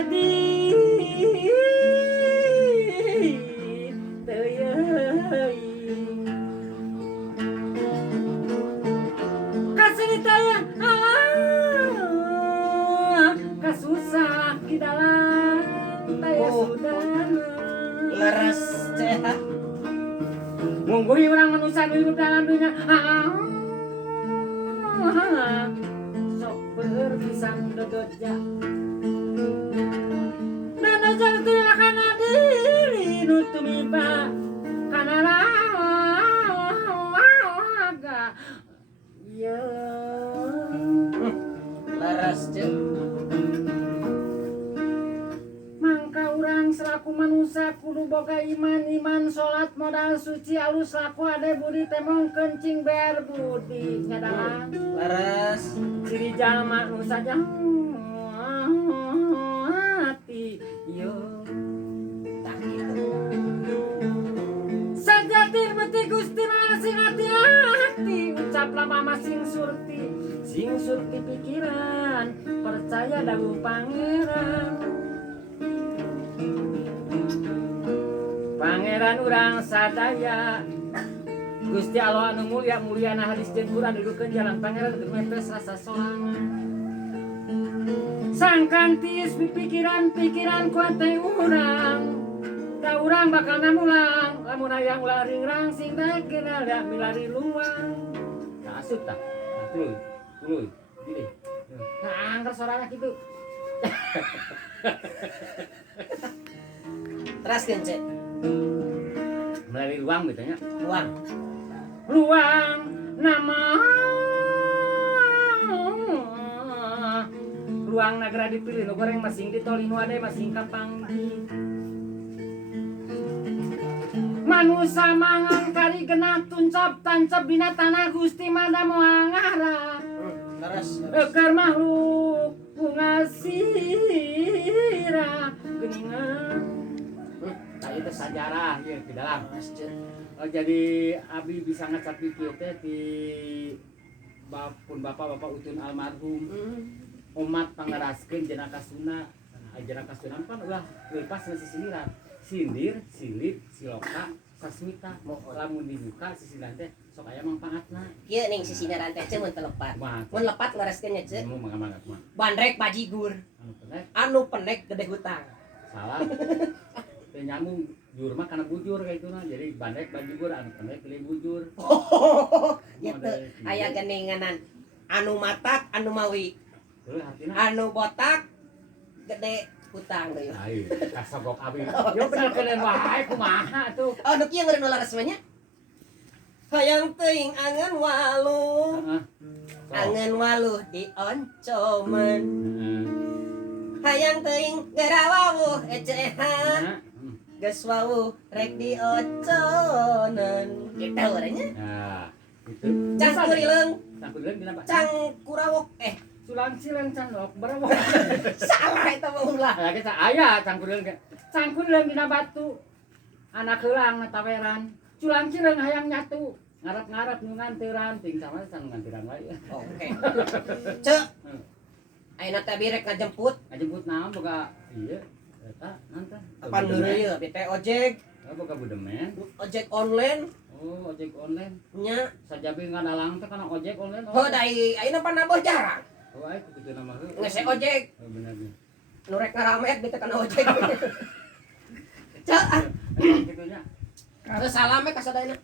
sedih teu yeuing kasih taya kasusah di dalam taya sudah leres ceh mungguhi orang manusia hidup dalam dunia sok berpisang dodotja dan ajar tulah kana diri nutumipa kana raga ya leres ceh mangka urang selaku manusia kudu boga iman salat modal suci alus laku ade budi temong kencing ber budi nyadalan leres ciri jalma nu saja hati yo tak gitu sajati beti Gusti mana sing hati-hati ucap lama sing surti pikiran percaya dagu pangeran urang sadaya Gusti Allah anu mulia na hadis jeung Quran dudukeun jalan pangeran gemetes rasa sorangan sangkan tiis pikiran kuat teh urang da urang bakal namulang lamun aya ulah ringrang sing daek geuna da milari luang nah asup tah tuluy gini nah angker sorana kitu teraskeun ceh milari luang bitanya luang nama ruang nagara dipilih nu goreng masing ditolinu ade masing kapanggi manusia mangan kari genap tuncap tancap bina tanah Gusti mada moal ngarap leres keur makhluk pungasira geuningan tadi teh sajarah ieu di dalam oh, jadi abi bisa ngacapi kieu teh di bapak utun almarhum umat pangeraskeun jenah kasuna jenah kasuna pan ulah leupas na sisiniran sindir silip siloka sasmita lamun dibuka sisiran teh sok aya mangpaatna kieu ning sisinaran teh mun telepat mun lepat lereskeun nya ceu mangga mah bandrek bajigur anu penek gede hutang salah teh nyambung jur mah kana bujur kayak itu nah jadi bandrek bajigur anu penek pilih bujur ya teu aya geninganan anu matak anu mawi anu botak gede hutang deui ayo kasogok abi yo bener keuleun wae kumaha tuh oh nu kieu ngeureun leres mah nya hayang teuing angan waluh angan waluh di oncoman hayang teuing gerawawuh ecehan geus wawuh rek di oconan kitu urangnya nah itu cangkurileung dina apa cangkurawok sulang sileung candok berawok salah eta mah ulah aya kita aya cangkureung dina batu anak heulang na taweran culang cireung hayang nyatu ngarep-ngarep nu nganteuran ting sama san nganteuran wae oke ceu ayeuna teh birek ngajemput naon boga ieu eta nanta apaan heureuy bete ojek boga budemen ojek online oh ojek online nya sajabi ngadalang teh kana ojek online oh dai ayeuna pan nambah jarang oh ai kitu nama heuh ngese ojek oh bener nu rek ngaramet bete kana ojek ceu kitu nya terus salame ka sadayana